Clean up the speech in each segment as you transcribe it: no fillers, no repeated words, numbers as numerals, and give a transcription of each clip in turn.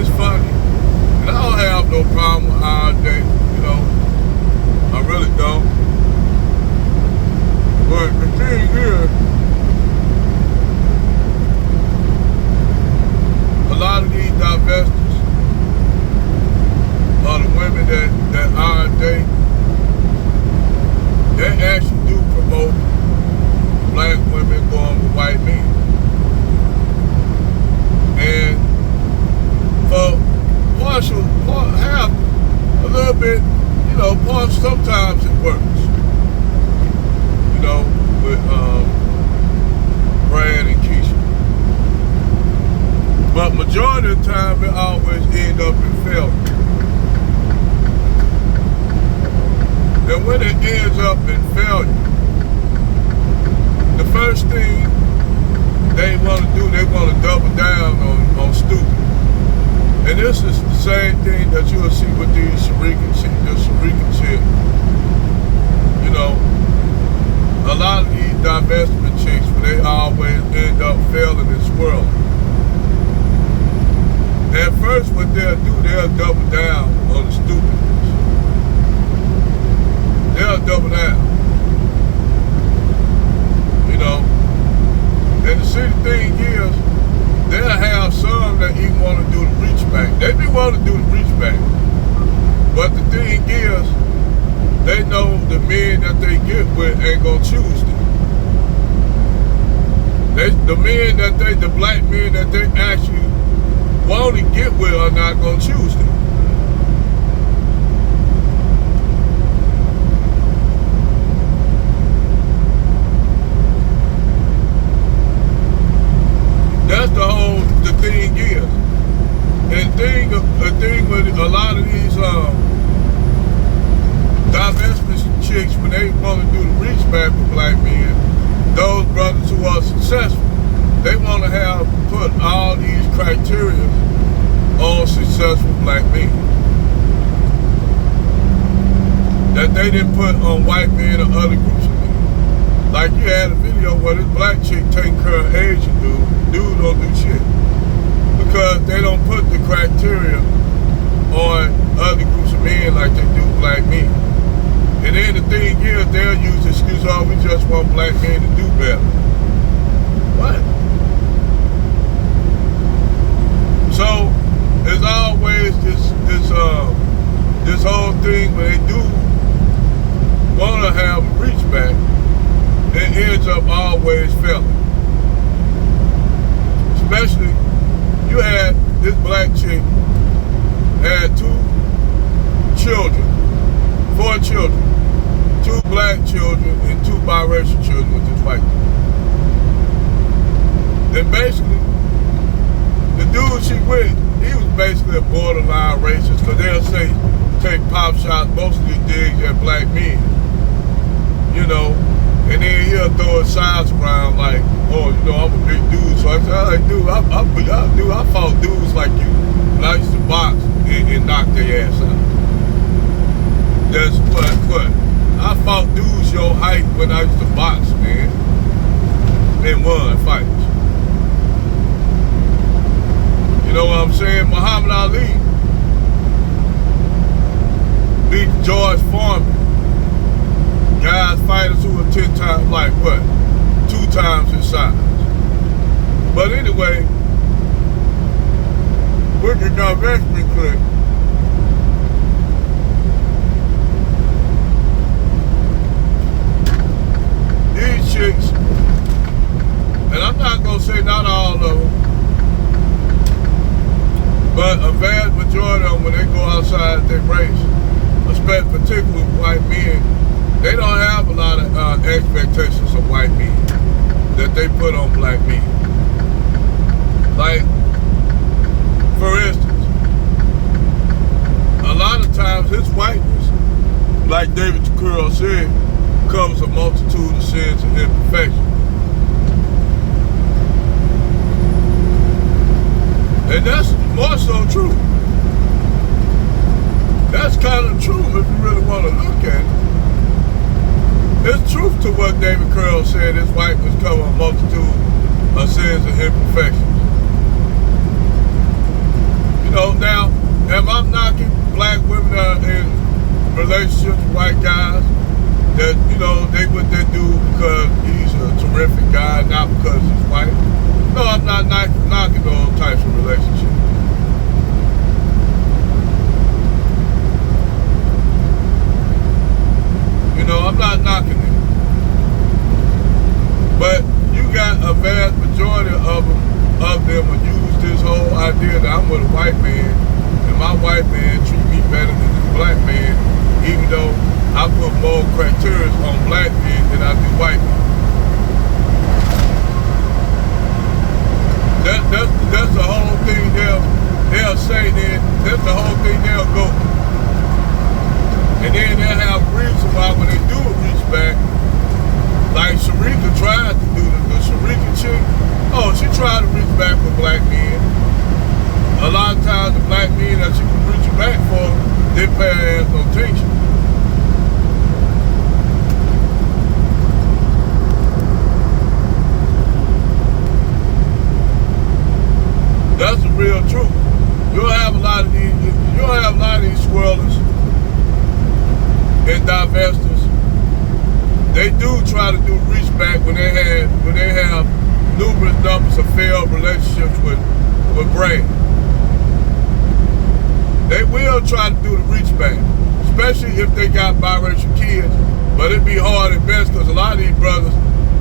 it's funny. And I don't have no problem with our day, you know. I really don't. But the thing is, a lot of these divestors are the women that are dating. They actually do promote black women going with white men. And for half, a little bit, you know, sometimes it works. You know, with Brad and Keisha. But majority of the time, it always end up in failure. And when it ends up in failure, the first thing they want to do, they want to double down on stupid. And this is the same thing that you'll see with these Sharikan chicks. You know, a lot of these divestment chicks, they always end up failing and swirling. At first, what they'll do, they'll double down on the stupidness. They'll double down. You know, and the silly thing is, they'll have some that even want to do the reach back. They do want to do the reach back. But the thing is, they know the men that they get with ain't gonna choose them. The black men that they actually want to get with are not gonna choose them. That's the thing is. And the thing with a lot of these divestment chicks, when they want to do the reach back with black men, those brothers who are successful, they want to put all these criteria on successful black men that they didn't put on white men or other groups of men. Like you had a video where this black chick taking care of Asian dude don't do shit. Because they don't put the criteria on other groups of men like they do black men. And then the thing is, they'll use the excuse, oh, we just want black men to do better. What? So, there's always this whole thing where they do want to have a reach back, it ends up always failing. Especially, you had this black chick had 4 children, 2 black children and 2 biracial children with this white dude. And basically, the dude she with, he was basically a borderline racist, because they'll say, take pop shots, mostly digs at black men. You know, and then he'll throw his sides around like, oh, you know, I'm a big dude. So I said, dude, I fought dudes like you when I used to box and knock their ass out. That's what? I fought dudes your height when I used to box, man. And won fights. You know what I'm saying? Muhammad Ali beat George Foreman. Guys, fighters who were 10 times, like what? 2 times his size. But anyway, with the divestment clip, these chicks, and I'm not gonna say not all of them, but a vast majority of them, when they go outside their race, especially particularly white men, they don't have a lot of expectations of white men that they put on black men. Like, for instance, a lot of times his whiteness, like David Curl said, covers a multitude of sins and imperfections. And that's more so true. That's kind of true if you really want to look at it. There's truth to what David Curl said, his whiteness cover a multitude of sins and imperfections. You know, relationships with white guys that, you know, they what they do because he's a terrific guy, not because he's white. No, I'm not knocking those types of relationships. You know, I'm not knocking it. But you got a vast majority of them will use this whole idea that I'm with a white man and my white man treat me better than this black man, even though I put more criteria on black men than I do white men. That's the whole thing they'll say then, that's the whole thing they'll go. And then they'll have reasons why when they do reach back, like Sharika tried to do the Sharika chick. Oh, she tried to reach back for black men. A lot of times the black men that she was reaching back for, they pay her ass no attention. That's the real truth. You'll have a lot of these swirlers and divestors. They do try to do reach back when they have numerous numbers of failed relationships with brands. They will try to do the reach back, especially if they got biracial kids. But it'd be hard at best because a lot of these brothers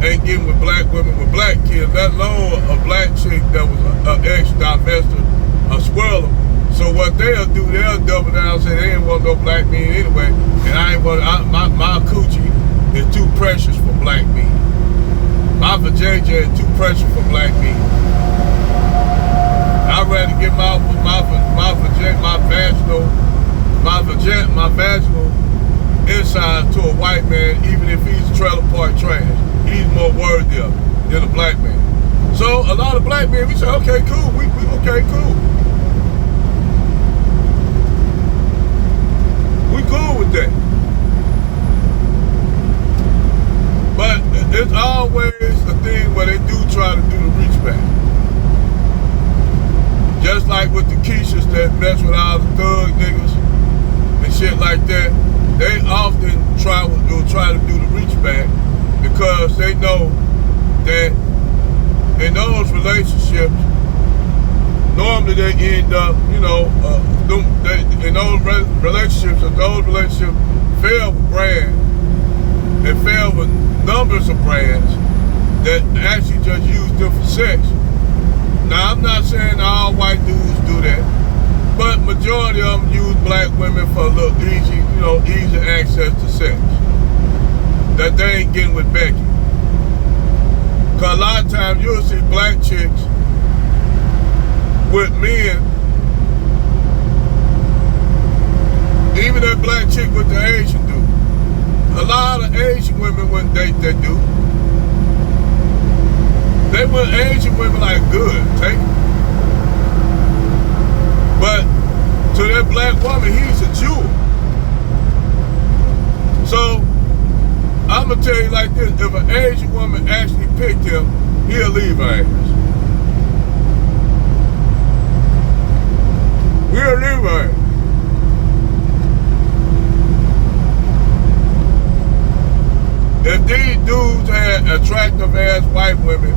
ain't getting with black women with black kids, let alone a black chick that was an ex-divestor, a swirler. So what they'll do, they'll double down and say they ain't want no black men anyway, and I ain't want my coochie is too precious for black men. My vajayjay is too precious for black men. I'd rather give my vaginal inside to a white man, even if he's trailer park trash. He's more worthy of it than a black man. So a lot of black men, we say, okay, cool, we okay, cool. We cool with that. But it's always a thing where they do try to do the reach back. Just like with the Keishas that mess with all the thug niggas and shit like that, they often try to do the reach back because they know that in those relationships, normally they end up, you know, in those relationships, if those relationships fail with brands and fail with numbers of brands that actually just use them for sex. Now, I'm not saying all white dudes do that, but majority of them use black women for a little easy access to sex that they ain't getting with Becky. Because a lot of times you'll see black chicks with men, even that black chick with the Asian dude. A lot of Asian women wouldn't date that dude. They want Asian women like good, take it. But to that black woman, he's a Jew. So, I'm going to tell you like this, if an Asian woman actually picked him, he'll leave her ass. He'll leave her ass. If these dudes had attractive ass white women,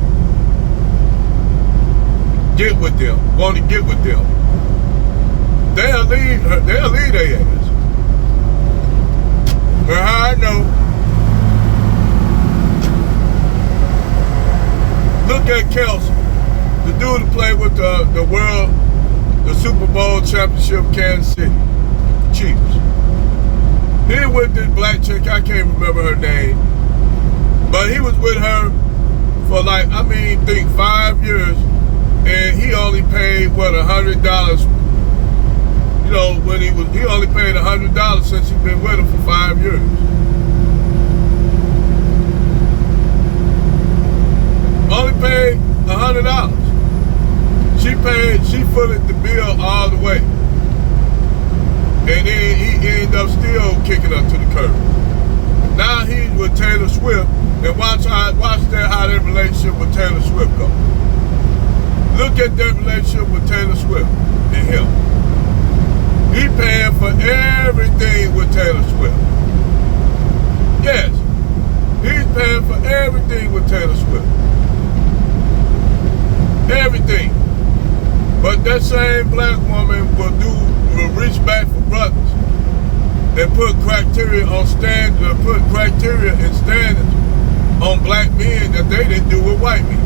get with them, want to get with them, they'll leave their ass. But how I know, look at Kelsey, the dude who played with the Super Bowl championship Kansas City Chiefs. He with this black chick, I can't remember her name, but he was with her for like, I think 5 years, and he only paid, what, $100, you know, when he only paid $100 since he's been with her for 5 years. Only paid $100. She footed the bill all the way. And then he ended up still kicking her to the curb. Now he's with Taylor Swift, and watch how that relationship with Taylor Swift goes. Look at that relationship with Taylor Swift and him. He paying for everything with Taylor Swift. Yes, he's paying for everything with Taylor Swift. Everything. But that same black woman will reach back for brothers and put criteria on put criteria and standards on black men that they didn't do with white men.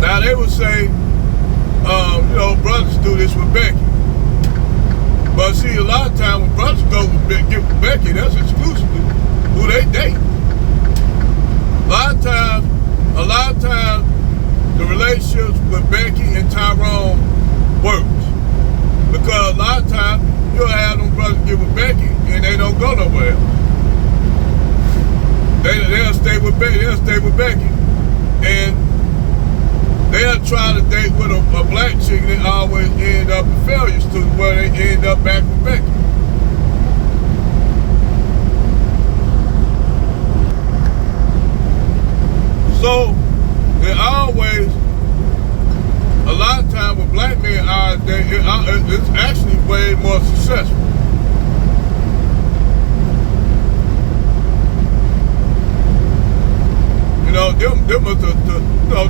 Now they would say, brothers do this with Becky. But see, a lot of times when brothers go get with Becky, that's exclusively who they date. A lot of times, the relationships with Becky and Tyrone works. Because a lot of times, you'll have them brothers get with Becky and they don't go nowhere else. They'll stay with Becky. And they'll try to date with a black chick and they always end up in failures to where they end up back with Becky. So, they always, a lot of times with black men, it's actually way more successful.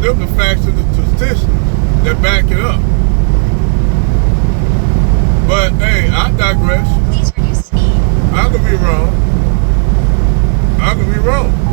Them the facts and the statistics that back it up. But hey, I digress. Please reduce speed. I could be wrong.